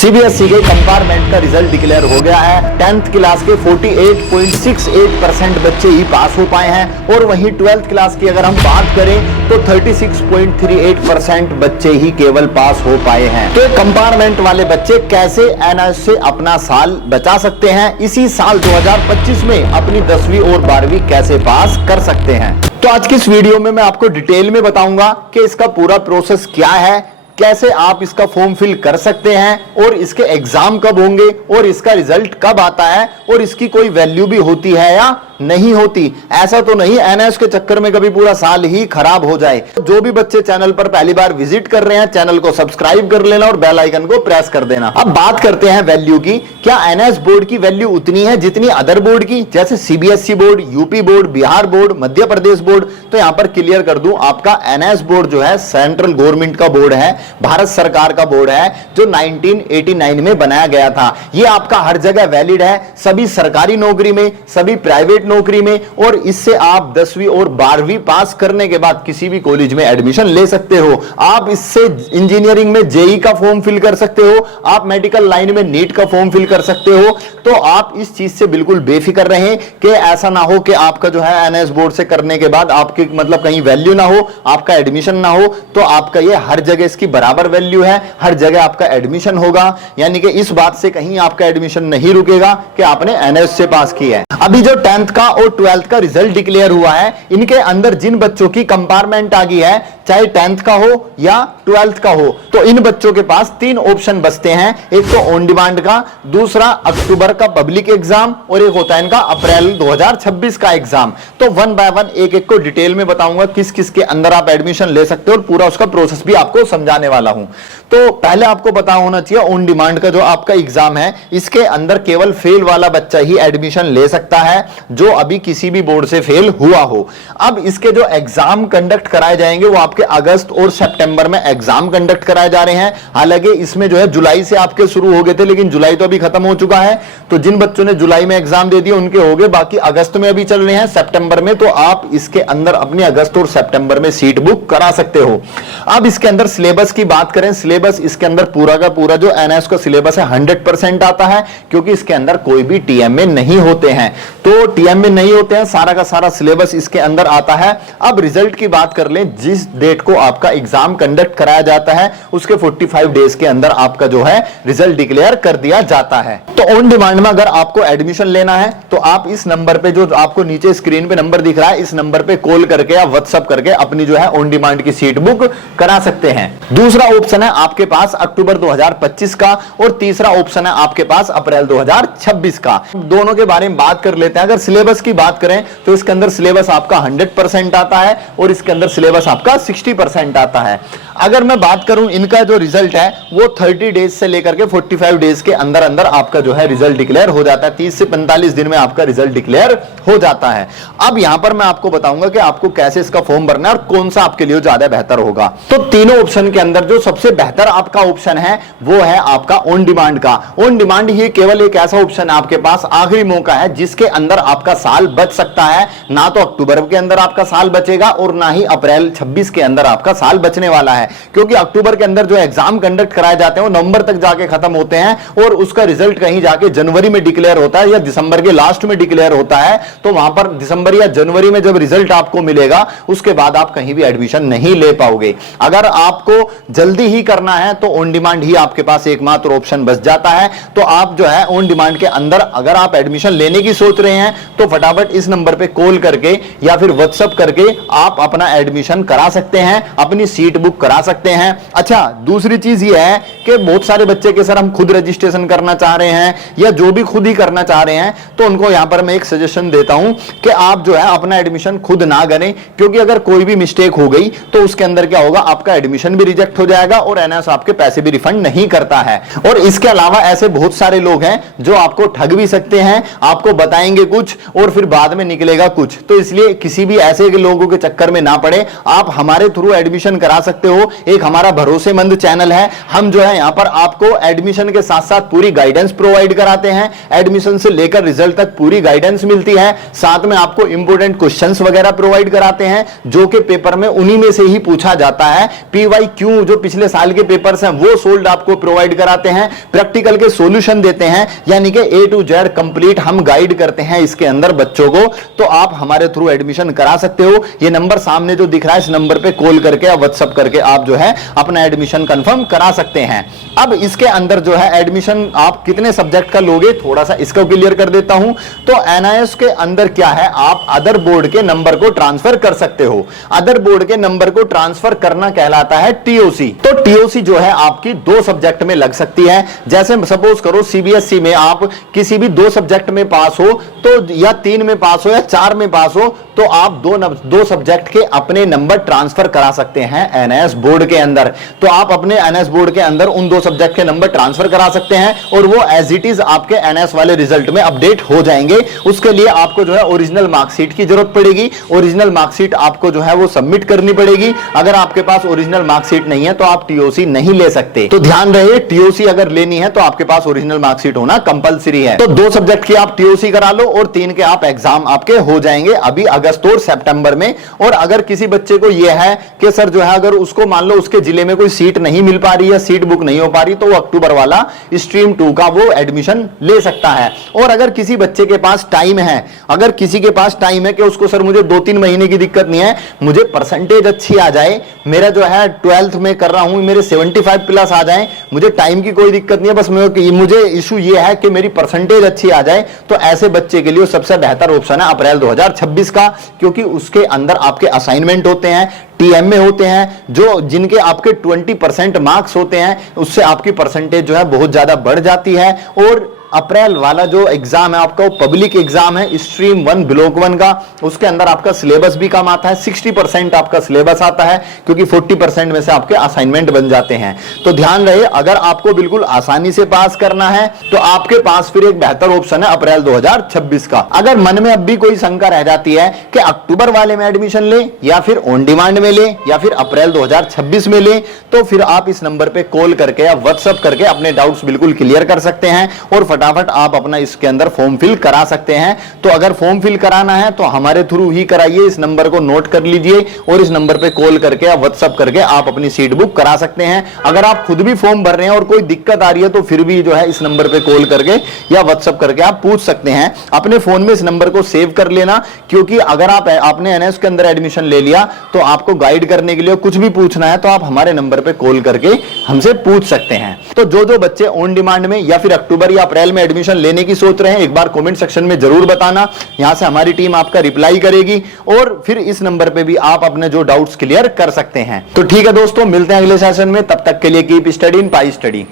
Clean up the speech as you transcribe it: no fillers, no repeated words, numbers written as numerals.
CBSE के compartment का result declare हो गया है। 10th क्लास के 48.68% बच्चे ही पास हो पाए हैं और वहीं 12th क्लास की अगर हम बात करें तो 36.38% बच्चे ही केवल पास हो पाए हैं। तो कंपार्टमेंट वाले बच्चे कैसे एनएस से अपना साल बचा सकते हैं, इसी साल 2025 में अपनी 10वीं और 12वीं कैसे पास कर सकते हैं। तो आज की इस वीडियो में मैं आपको डिटेल में बताऊंगा कि इसका पूरा प्रोसेस क्या है, कैसे आप इसका फॉर्म फिल कर सकते हैं और इसके एग्जाम कब होंगे और इसका रिजल्ट कब आता है और इसकी कोई वैल्यू भी होती है या नहीं होती। ऐसा तो नहीं एनएस के चक्कर में कभी पूरा साल ही खराब हो जाए। जो भी बच्चे चैनल पर पहली बार विजिट कर रहे हैं, चैनल को सब्सक्राइब कर लेना और बेल आइकन को प्रेस कर देना। अब बात करते हैं वैल्यू की। क्या एनएस बोर्ड की वैल्यू उतनी है जितनी अदर बोर्ड की, जैसे CBSE board, UP board, Bihar board, Madhya Pradesh board? तो यहां पर क्लियर कर दूं, आपका एनएस बोर्ड जो है सेंट्रल गवर्नमेंट का बोर्ड है, भारत सरकार का बोर्ड है, जो 1989 में बनाया गया था। यह आपका हर जगह वैलिड है, सभी सरकारी नौकरी में, सभी प्राइवेट नौकरी में, और इससे आप 10वीं और 12वीं पास करने के बाद किसी भी कॉलेज में एडमिशन ले सकते हो। आप इससे इंजीनियरिंग में जेई का फॉर्म फिल कर सकते हो, आप मेडिकल लाइन में नीट का फॉर्म फिल कर सकते हो। तो आप इस चीज से बिल्कुल बेफिक्र रहें कि ऐसा ना हो कि आपका जो है एनएस बोर्ड से करने के बाद आपकी मतलब कहीं वैल्यू ना हो, आपका एडमिशन ना हो। तो आपका ये हर जगह इसकी बराबर वैल्यू है, हर जगह आपका एडमिशन होगा, यानी कि इस बात से कहीं आपका एडमिशन नहीं रुकेगा कि आपने एनएस से पास किया है। अभी जो 10th का और 12th का रिजल्ट डिक्लेयर हुआ है, इनके अंदर जिन बच्चों की कंपार्टमेंट आ गई है, चाहे 10th का हो या 12th का हो, तो इन बच्चों के पास 3 ऑप्शन बचते हैं। एक तो ऑन डिमांड का, दूसरा अक्टूबर का पब्लिक एग्जाम, और एक होता है इनका अप्रैल 2026 का एग्जाम। तो वन बाय वन एक एक को डिटेल में बताऊंगा किस किस के अंदर आप एडमिशन ले सकते हो और पूरा उसका प्रोसेस भी आपको समझाने वाला हूं। तो पहले आपको पता होना चाहिए ऑन डिमांड का जो आपका एग्जाम है, इसके अंदर केवल फेल वाला बच्चा ही एडमिशन ले सकता है जो अभी किसी भी बोर्ड से फेल हुआ हो। अब इसके जो एग्जाम कंडक्ट कराए जाएंगे वो आपके अगस्त और सितंबर में एग्जाम कंडक्ट कराए जा रहे हैं। हालांकि इसमें जो है जुलाई से आपके शुरू हो गए थे, लेकिन जुलाई तो अभी खत्म हो चुका है। तो जिन बच्चों ने जुलाई में एग्जाम दे दिए उनके हो गए, बाकी अगस्त में अभी चल रहे हैं, सितंबर में। तो आप इसके अंदर अपनी अगस्त और सितंबर में सीट बुक करा सकते हो। अब इसके अंदर सिलेबस की बात करें, सिलेबस इसके अंदर पूरा का पूरा जो एनएस का सिलेबस है 100% आता है, क्योंकि इसके अंदर कोई भी टीएमए नहीं होते हैं। तो टीएमए नहीं होते हैं, सारा का सारा सिलेबस इसके अंदर आता है। अब रिजल्ट की बात कर लें, जिस डेट को आपका एग्जाम कंडक्ट कराया जाता है उसके 45 डेज के अंदर आपका जो है रिजल्ट डिक्लेयर कर दिया जाता है। तो ऑन डिमांड में अगर आपको एडमिशन लेना है तो आप इस नंबर पे, जो आपको नीचे स्क्रीन पे नंबर दिख रहा है, इस नंबर पे कॉल करके या व्हाट्सएप करके अपनी जो है ऑन डिमांड की सीट बुक करा सकते हैं। दूसरा ऑप्शन है आपके पास अक्टूबर 2025 का, और तीसरा ऑप्शन है आपके पास अप्रैल 2026 का। दोनों के बारे में बात कर लेते हैं। अगर सिलेबस की बात करें तो इसके अंदर सिलेबस आपका 100% आता है और इसके अंदर सिलेबस आपका 60% आता है। अगर मैं बात करूं इनका जो रिजल्ट है वो 30 डेज से लेकर के 45 डेज के अंदर अंदर आपका जो है रिजल्ट डिक्लेयर हो जाता है। 30 से 45 दिन में आपका रिजल्ट डिक्लेयर हो जाता है। अब यहां पर मैं आपको बताऊंगा कि आपको कैसे इसका फॉर्म भरना है और कौन सा आपके लिए ज्यादा बेहतर होगा। तो तीनों ऑप्शन के अंदर जो सबसे बेहतर आपका ऑप्शन है वो है आपका ऑन डिमांड का। ऑन डिमांड ही केवल एक ऐसा ऑप्शन है आपके पास, आखिरी मौका है जिसके अंदर आपका साल बच सकता है। ना तो अक्टूबर के अंदर आपका साल बचेगा और ना ही अप्रैल 26 के अंदर आपका साल बचने वाला है, क्योंकि अक्टूबर के अंदर जो एग्जाम कंडक्ट कराए जाते हैं वो नवंबर तक जाके खत्म होते हैं और उसका रिजल्ट कहीं जाके जनवरी में डिक्लेयर होता है या दिसंबर के लास्ट में डिक्लेयर होता है। तो वहां पर दिसंबर या जनवरी में जब रिजल्ट आपको मिलेगा उसके बाद आप कहीं भी एडमिशन नहीं ले पाओगे। अगर आपको जल्दी ही करना है तो ऑन डिमांड ही आपके पास एकमात्र ऑप्शन बच जाता है। तो आप जो है ऑन डिमांड के अंदर अगर आप एडमिशन लेने की सोच रहे हैं तो फटाफट इस नंबर पे कॉल करके या फिर व्हाट्सएप करके आप अपना एडमिशन करा सकते हैं, अपनी सीट बुक करा सकते हैं। अच्छा, दूसरी चीज यह है कि बहुत सारे बच्चे के सर हम खुद रजिस्ट्रेशन करना चाह रहे हैं या जो भी खुद ही करना चाह रहे हैं, तो उनको यहां पर मैं एक सजेशन देता हूं कि आप जो है अपना एडमिशन खुद ना करें, क्योंकि अगर कोई भी मिस्टेक हो गई तो उसके अंदर क्या होगा, आपका एडमिशन भी रिजेक्ट हो जाएगा और एनएस आपके पैसे भी रिफंड नहीं करता है। और इसके अलावा ऐसे बहुत सारे लोग हैं जो आपको ठग भी सकते हैं, आपको बताएंगे कुछ और फिर बाद में निकलेगा कुछ। तो इसलिए किसी भी ऐसे लोगों के चक्कर में ना पड़े, आप हमारे थ्रू एडमिशन करा सकते हो। हो, एक हमारा भरोसेमंद चैनल है। हम जो है यहाँ पर आपको एडमिशन के साथ साथ पूरी गाइडेंस प्रोवाइड कराते हैं, एडमिशन से लेकर रिजल्ट तक पूरी गाइडेंस मिलती है। साथ में आपको इंपोर्टेंट क्वेश्चंस वगैरह प्रोवाइड कराते हैं जो कि पेपर में उन्हीं में से ही पूछा जाता है। PYQ जो पिछले साल के पेपर्स हैं वो सोल्ड आपको प्रोवाइड कराते हैं, प्रैक्टिकल के सॉल्यूशन देते हैं, यानी कि A to Z कंप्लीट हम गाइड करते हैं इसके अंदर बच्चों को। तो आप हमारे थ्रू एडमिशन करा सकते हो। ये नंबर सामने जो दिख रहा है इस नंबर पे कॉल करके या व्हाट्सएप करके आप जो है अपना एडमिशन कंफर्म करा सकते हैं। अब इसके अंदर जो है एडमिशन आप कितने सब्जेक्ट का लोगे, थोड़ा सा इसको क्लियर कर देता हूं। तो NIS के अंदर क्या है, आप अदर बोर्ड के नंबर को ट्रांसफर कर सकते हो। अदर बोर्ड के नंबर को ट्रांसफर करना कहलाता है TOC। तो TOC जो है आपकी 2 सब्जेक्ट में लग सकती है। जैसे सपोज करो CBSE में आप किसी भी 2 सब्जेक्ट में पास हो तो, या 3 में पास हो या 4 में पास हो, तो आप 2 सब्जेक्ट के अपने नंबर ट्रांसफर करा सकते हैं NIS बोर्ड के अंदर। तो आप अपने NIS बोर्ड के अंदर उन 2 सब्जेक्ट के नंबर ट्रांसफर करा सकते हैं और वो एज इट इज आपके NIS वाले रिजल्ट में अपडेट हो जाएंगे। उसके लिए आपको जो है ओरिजिनल मार्कशीट की जरूरत पड़ेगी। ओरिजिनल मार्कशीट आपको जो है वो सबमिट करनी पड़ेगी। अगर आपके पास ओरिजिनल मार्कशीट नहीं है तो आप TOC नहीं ले सकते। तो ध्यान रहे, TOC अगर लेनी है तो आपके पास ओरिजिनल मार्कशीट होना कंपलसरी है। तो 2 सब्जेक्ट की आप TOC करा लो और 3 के आप एग्जाम आपके हो जाएंगे अभी अगस्त और सितंबर में। और अगर किसी बच्चे को यह है कि सर जो है अगर उसको मान लो उसके जिले में कोई सीट नहीं मिल पा रही है, सीट बुक नहीं हो पा रही, तो वो अक्टूबर वाला स्ट्रीम 2 का वो एडमिशन ले सकता है। और अगर किसी बच्चे के पास टाइम है, अगर किसी के पास टाइम है कि उसको सर मुझे 2-3 महीने की दिक्कत नहीं है, मुझे परसेंटेज अच्छी आ जाए, मेरा जो है 12th में कर रहा हूं, मेरे 75 प्लस आ जाए, मुझे टाइम की कोई दिक्कत नहीं है, बस मुझे इशू ये है कि मेरी परसेंटेज अच्छी आ जाए, तो ऐसे बच्चे के लिए सबसे बेहतर ऑप्शन है अप्रैल 2026 का, क्योंकि उसके अंदर आपके असाइनमेंट होते हैं, TMA होते हैं, जो जिनके आपके 20% मार्क्स होते हैं, उससे आपकी परसेंटेज जो है बहुत ज्यादा बढ़ जाती है। और अप्रैल वाला जो एग्जाम है आपका वो पब्लिक एग्जाम है स्ट्रीम 1 ब्लॉक 1 का, उसके अंदर आपका सिलेबस भी कम आता है, 60% आपका सिलेबस आता है क्योंकि 40% में से आपके असाइनमेंट बन जाते हैं। तो ध्यान रहे, अगर आपको बिल्कुल आसानी से पास करना है तो आपके पास फिर एक बेहतर ऑप्शन है अप्रैल 2026 का। अगर मन में अब भी कोई शंका रह जाती है कि अक्टूबर वाले में एडमिशन ले या फिर ऑन डिमांड में ले या फिर अप्रैल 2026 में ले, तो फिर आप इस नंबर पे कॉल करके या व्हाट्सएप करके अपने डाउट्स बिल्कुल क्लियर कर सकते हैं और फटाफट आप अपना इसके अंदर फॉर्म फिल करा सकते हैं। तो अगर फॉर्म फिल कराना है तो हमारे थ्रू ही कराइए, इस नंबर को नोट कर लीजिए और इस नंबर पे कॉल करके या व्हाट्सएप करके आप अपनी सीट बुक करा सकते हैं। अगर आप खुद भी फॉर्म भर रहे हैं और कोई दिक्कत आ रही है तो फिर भी जो है इस नंबर पे कॉल करके या व्हाट्सएप करके आप पूछ सकते हैं। अपने फोन में इस नंबर को सेव कर लेना, क्योंकि अगर आपने NIS के अंदर एडमिशन ले लिया तो आपको गाइड करने के लिए कुछ भी पूछना है तो आप हमारे नंबर पे कॉल करके हमसे पूछ सकते हैं। तो जो बच्चे ऑन डिमांड में या फिर अक्टूबर या अप्रैल में एडमिशन लेने की सोच रहे हैं, एक बार कमेंट सेक्शन में जरूर बताना, यहां से हमारी टीम आपका रिप्लाई करेगी और फिर इस नंबर पे भी आप अपने जो डाउट्स क्लियर कर सकते हैं। तो ठीक है दोस्तों, मिलते हैं अगले सेशन में, तब तक के लिए कीप स्टडीइंग, पाई स्टडी।